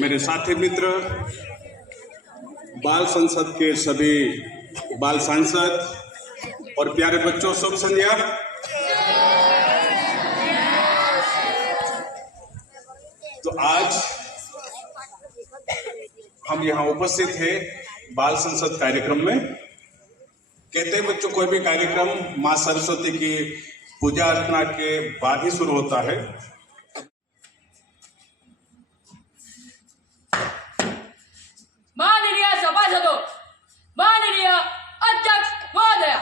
मेरे साथी मित्र, बाल संसद के सभी बाल सांसद और प्यारे बच्चों, शुभ संध्या। तो आज हम यहाँ उपस्थित हैं बाल संसद कार्यक्रम में। कहते हैं बच्चों, कोई भी कार्यक्रम माँ सरस्वती की पूजा अर्चना के बाद ही शुरू होता है। माननीय सभासदों, माननीय अध्यक्ष महोदय,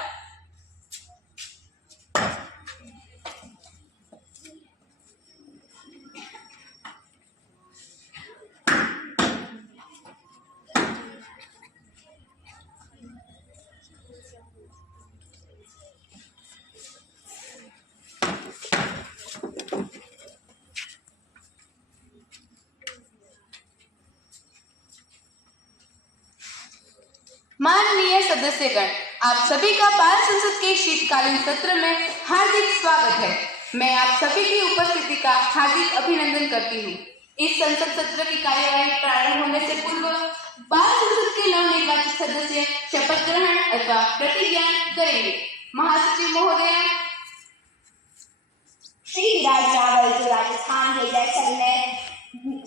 माननीय सदस्यगण, आप सभी का बाल संसद के शीतकालीन सत्र में हार्दिक स्वागत है। मैं आप सभी की उपस्थिति का हार्दिक अभिनंदन करती हूँ। इस संसद सत्र की कार्यवाही प्रारंभ होने से पूर्व बाल संसद के नवनिर्वाचित सदस्य शपथ ग्रहण अथवा प्रतिज्ञा करेंगे। महासचिव महोदय श्री विराज रावल जो राजस्थान के जैसलमेर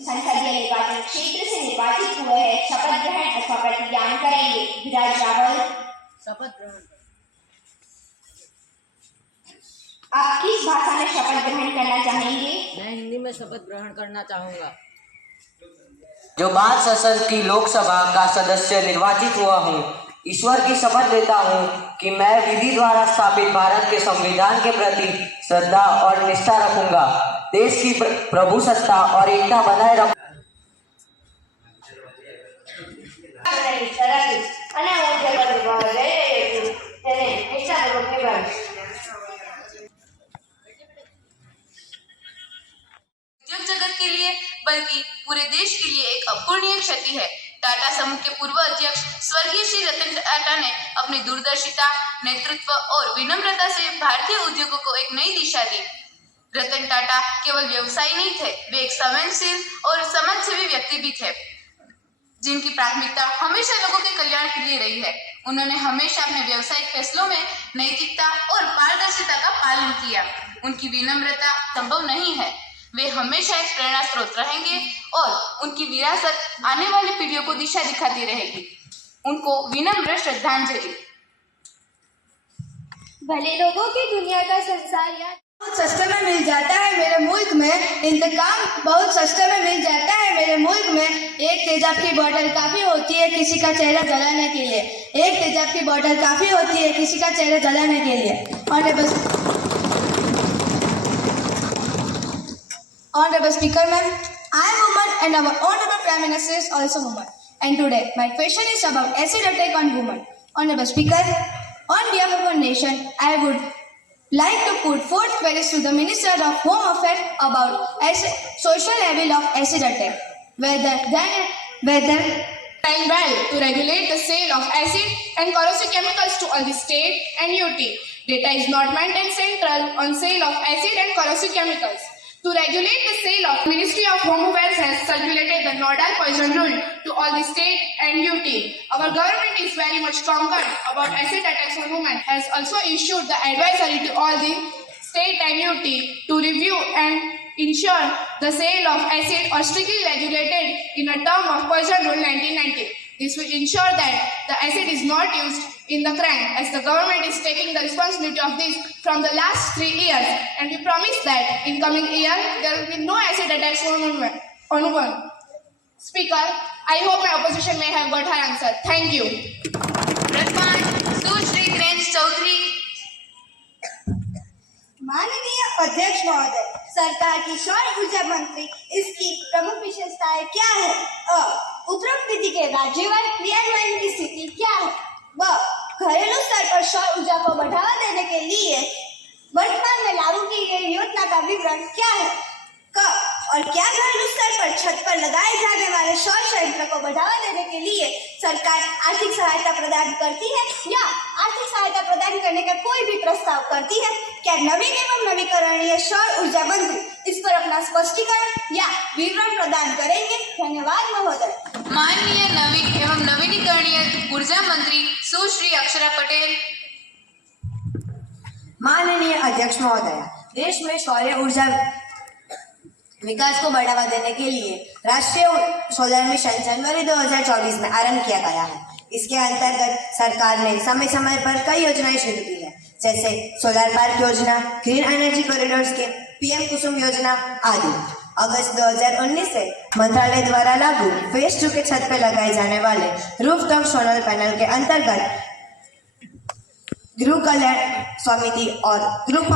संसदीय निर्वाचन क्षेत्र से निर्वाचित हुए हैं, शपथ ग्रहण अथवा प्रतिज्ञा करेंगे। विराज रावल शपथ ग्रहण। आप किस भाषा में शपथ ग्रहण करना चाहेंगे? मैं हिंदी में शपथ ग्रहण करना चाहूँगा। जो बाल संसद की लोकसभा का सदस्य निर्वाचित हुआ हूँ, ईश्वर की शपथ लेता हूँ कि मैं विधि द्वारा स्थापित भारत के संविधान के प्रति श्रद्धा और निष्ठा रखूंगा, देश की प्रभुसत्ता और एकता बनाए रखूंगा। उद्योग जगत के लिए बल्कि पूरे देश के लिए एक अपूरणीय क्षति है। टाटा समूह के पूर्व अध्यक्ष स्वर्गीय श्री रतन टाटा ने अपनी दूरदर्शिता, नेतृत्व और विनम्रता से भारतीय उद्योगों को एक नई दिशा दी। रतन टाटा केवल व्यवसायी नहीं थे, वे एक संवेदनशील और समाजसेवी व्यक्ति भी थे, जिनकी प्राथमिकता हमेशा लोगों के कल्याण के लिए रही है। उन्होंने हमेशा अपने व्यवसायिक फैसलों में नैतिकता और पारदर्शिता का पालन किया। उनकी विनम्रता संभव नहीं है। वे हमेशा एक प्रेरणा स्रोत रहेंगे और उनकी विरासत आने वाली पीढ़ियों को दिशा दिखाती रहेगी। उनको विनम्र श्रद्धांजलि। भले लोगों की दुनिया का संसार या बहुत सस्ते में मिल जाता है मेरे मुल्क में। इंतकाम बहुत सस्ते में मिल जाता है मेरे मुल्क में। एक तेजाब की बोतल काफी होती है किसी का चेहरा जलाने के लिए। एक तेजाब की बोतल काफी होती है किसी का चेहरा जलाने के लिए। Honorable Speaker Ma'am, I am woman and our Honorable Prime Minister is also woman. And today my question is about acid attack on women. Honorable Speaker, on behalf of our nation, I would like to put forth queries to the Minister of Home Affairs about social level of acid attack. Whether time well to regulate the sale of acid and corrosive chemicals to all the state and UT. Data is not maintained central on sale of acid and corrosive chemicals. To regulate the sale of, Ministry of Home Affairs has circulated the nodal poison rule to all the state and UT. Our government is very much concerned about acid attacks on women, has also issued the advisory to all the state and UT to review and ensure the sale of acid or strictly regulated in a term of Poison Rule 1990. This will ensure that the acid is not used in the crime, as the government is taking the responsibility of this from the last 3 years, and we promise that in coming year there will be no acid attacks on women. on women. Speaker, I hope my opposition may have got her answer. Thank you. प्रथम सुश्री grange Chaudhary. माननीय अध्यक्ष महोदय, सरकार की सौर ऊर्जा मंत्री इसकी प्रमुख विशेषताएं क्या है? उपरोक्त विधि के राज्यवार क्रियान्वयन की स्थिति क्या है? ब घरेलू स्तर पर सौर ऊर्जा को बढ़ावा देने के लिए वर्तमान में लागू की गई योजना का विवरण क्या है? क और क्या घरेलू स्तर पर छत पर लगाए जाने वाले सौर संयंत्र को बढ़ावा देने के लिए सरकार आर्थिक सहायता प्रदान करती है या आर्थिक सहायता प्रदान करने का कोई भी प्रस्ताव करती है? क्या नवीन एवं नवीकरणीय सौर ऊर्जा मंत्री इस पर अपना स्पष्टीकरण या विवरण प्रदान करेंगे? धन्यवाद महोदय। माननीय नवीन एवं नवीनीकरणीय ऊर्जा मंत्री सुश्री अक्षरा पटेल। माननीय अध्यक्ष महोदय, देश में सौर ऊर्जा विकास को बढ़ावा देने के लिए राष्ट्रीय सोलर मिशन जनवरी 2024 में आरंभ किया गया है। इसके अंतर्गत सरकार ने समय समय पर कई योजनाएं शुरू की है, जैसे सोलर पार्क योजना, green energy corridor scheme, PM Kusum योजना आदि। अगस्त 2019 से मंत्रालय द्वारा लागू फेज 2 के छत पर लगाए जाने वाले रूफटॉप सोलर पैनल के अंतर्गत गृह कल्याण समिति और ग्रुप